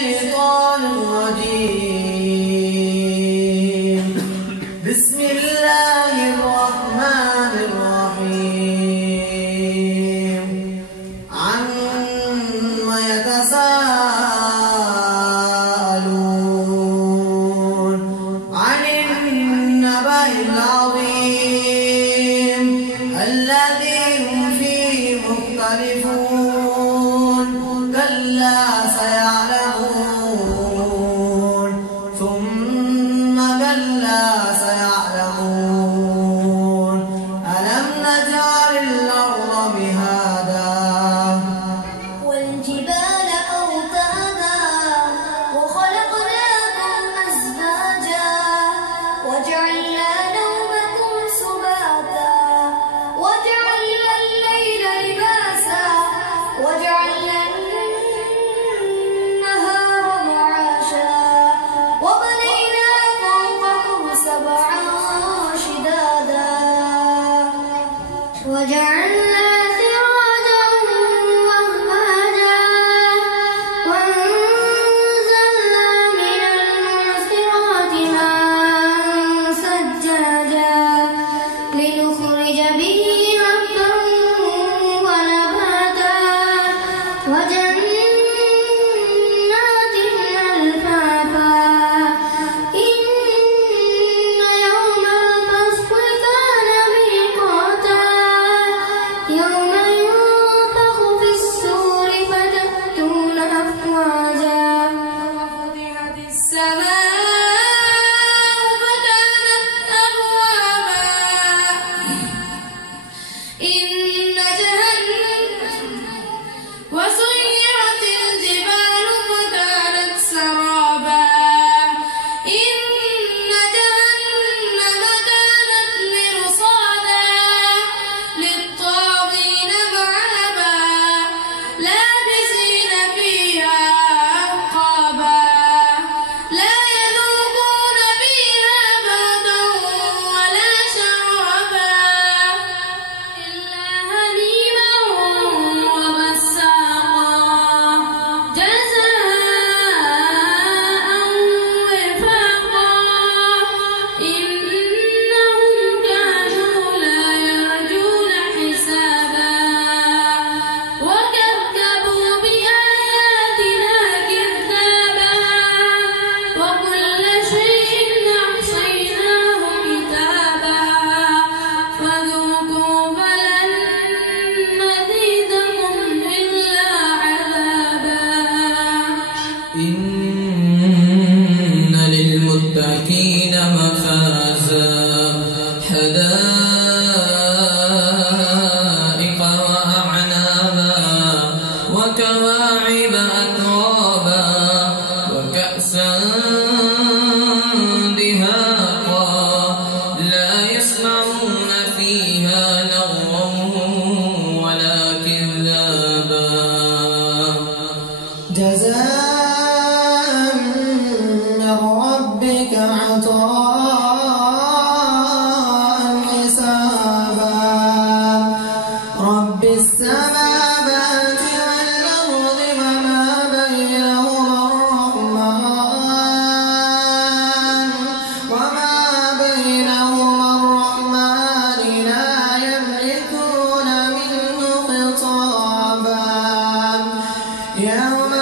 الشيطان الرجيم. بسم الله الرحمن الرحيم. عما يتساءلون عن النبأ العظيم الذي هم فيه مختلفون. كلا سيعلمون ثم كلا سيعلمون. ألم نجعل الأرض مهادا والجبال أوتادا وخلقناكم أزواجا وجعلنا نومكم سباتا وجعلنا الليل لباسا وجعلنا النهار معاشا وبنينا فوقكم سبعا شدادا وجعلنا سراجا وهاجا وأنزلنا من المعصرات ماء ثجاجا لنخرج به حبا ونباتا وجنات ألفافا. إن يوم الفصل كان ميقاتا يوم ينفخ في الصور فتأتون أفواجا وفتحت السماء فكانت أبوابا. إن جهنم وسيرت الجبال فكانت سرابا. إن جهنم كانت مرصادا للطاغين مآبا لابسين فيها أحقابا لا يذوقون فيها بردا ولا شرابا إلا حميما وغساقا جزاء وفاقا. إنهم كانوا لا يرجون حسابا وكذبوا بآياتنا كذابا وكل شيء أحصيناه كتابا فذوقوا فلن نزيدكم إلا عذابا. إن للمتقين مفازا حدائق وأعنابا وكواعب أترابا وكأسا دهاقا لا يسمعون فيها لغوا ولا كذابا جزاء من ربك عطاء حسابا. رب السماوات والأرض وما بينهما الرحمن لا يملكون منه خطابا. يوم